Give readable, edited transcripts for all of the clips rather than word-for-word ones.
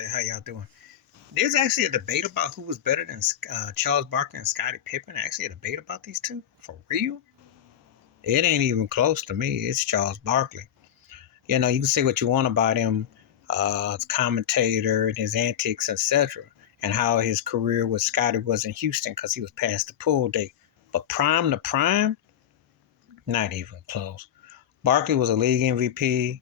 there. How y'all doing? There's actually a debate about who was better than Charles Barkley and Scottie Pippen. Actually, a debate about these two for real. It ain't even close to me. It's Charles Barkley. You can say what you want about him, as commentator and his antics, etc., and how his career with Scottie was in Houston because he was past the pool date. But prime to prime, not even close. Barkley was a league MVP.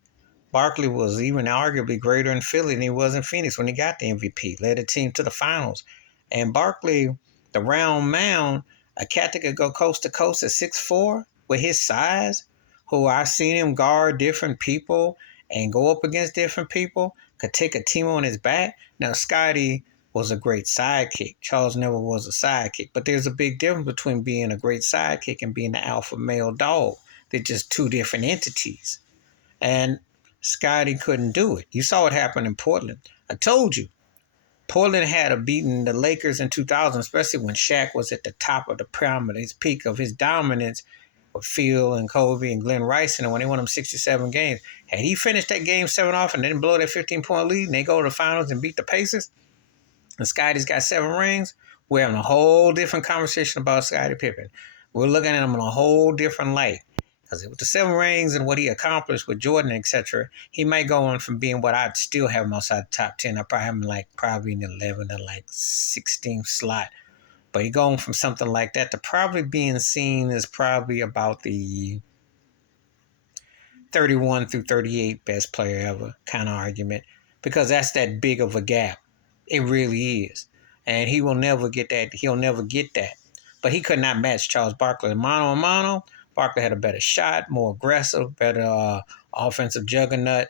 Barkley was even arguably greater in Philly than he was in Phoenix when he got the MVP, led the team to the finals. And Barkley, the round mound, a cat that could go coast to coast at 6'4" with his size, who I've seen him guard different people and go up against different people, could take a team on his back. Now, Scottie was a great sidekick. Charles never was a sidekick. But there's a big difference between being a great sidekick and being the alpha male dog. They're just two different entities. And Scottie couldn't do it. You saw what happened in Portland. I told you, Portland had beaten the Lakers in 2000, especially when Shaq was at the top of the pyramid, his peak of his dominance with Phil and Kobe and Glenn Rice, and when they won them 67 games. Had he finished that game 7 off and didn't blow that 15-point lead, and they go to the finals and beat the Pacers, and Scottie's got 7 rings, we're having a whole different conversation about Scottie Pippen. We're looking at him in a whole different light. Because with the 7 rings and what he accomplished with Jordan, etc., he might go on from being what I'd still have him outside the top 10. I probably have him probably in the 11 to 16th slot. But he going from something like that to probably being seen as probably about the 31 through 38 best player ever kind of argument. Because that's that big of a gap. It really is. And he will never get that. He'll never get that. But he could not match Charles Barkley. Mano a mano, Barkley had a better shot, more aggressive, better offensive juggernaut,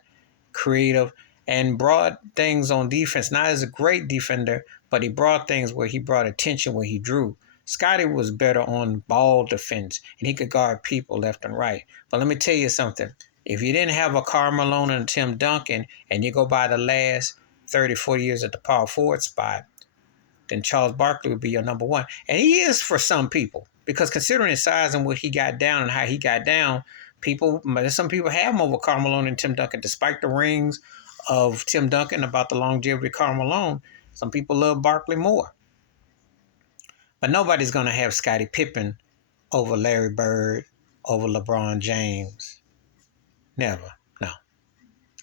creative, and brought things on defense. Not as a great defender, but he brought things where he brought attention where he drew. Scottie was better on ball defense, and he could guard people left and right. But let me tell you something. If you didn't have a Karl Malone and Tim Duncan, and you go by the last 30, 40 years at the power forward spot, then Charles Barkley would be your number one. And he is for some people. Because considering his size and what he got down and how he got down, some people have him over Karl Malone and Tim Duncan, despite the rings of Tim Duncan about the longevity of Karl Malone. Some people love Barkley more. But nobody's going to have Scottie Pippen over Larry Bird, over LeBron James. Never. No.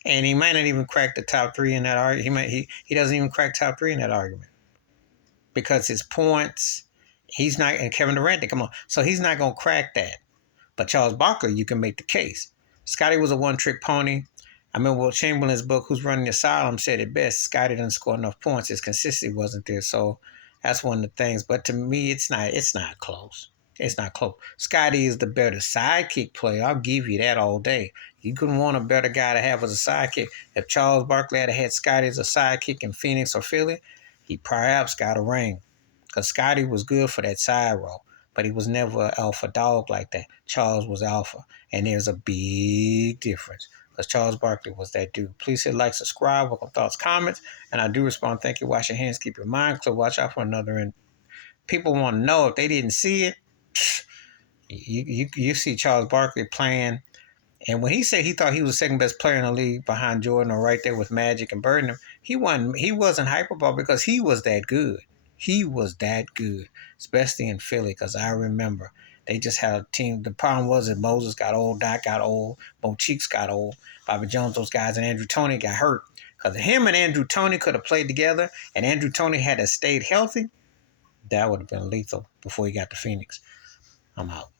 And he might not even crack the top 3 in that argument. He doesn't even crack top 3 in that argument. Because his points, he's not, and Kevin Durant, come on. So he's not going to crack that. But Charles Barkley, you can make the case. Scottie was a one-trick pony. I remember Will Chamberlain's book, Who's Running the Asylum, said it best. Scottie didn't score enough points. His consistency wasn't there. So that's one of the things. But to me, it's not close. It's not close. Scottie is the better sidekick player. I'll give you that all day. You couldn't want a better guy to have as a sidekick. If Charles Barkley had Scottie as a sidekick in Phoenix or Philly, he perhaps got a ring. Because Scottie was good for that side role. But he was never an alpha dog like that. Charles was alpha. And there's a big difference. Because Charles Barkley was that dude. Please hit like, subscribe, welcome thoughts, comments. And I do respond. Thank you. Wash your hands. Keep your mind clear. Watch out for another. And people want to know if they didn't see it. You see Charles Barkley playing. And when he said he thought he was the second best player in the league behind Jordan or right there with Magic and Bird, he wasn't hyperbole because he was that good. He was that good, especially in Philly, because I remember they just had a team. The problem was that Moses got old, Doc got old, Bo Cheeks got old, Bobby Jones, those guys, and Andrew Toney got hurt. Because him and Andrew Toney could have played together, and Andrew Toney had stayed healthy, that would have been lethal before he got to Phoenix. I'm out.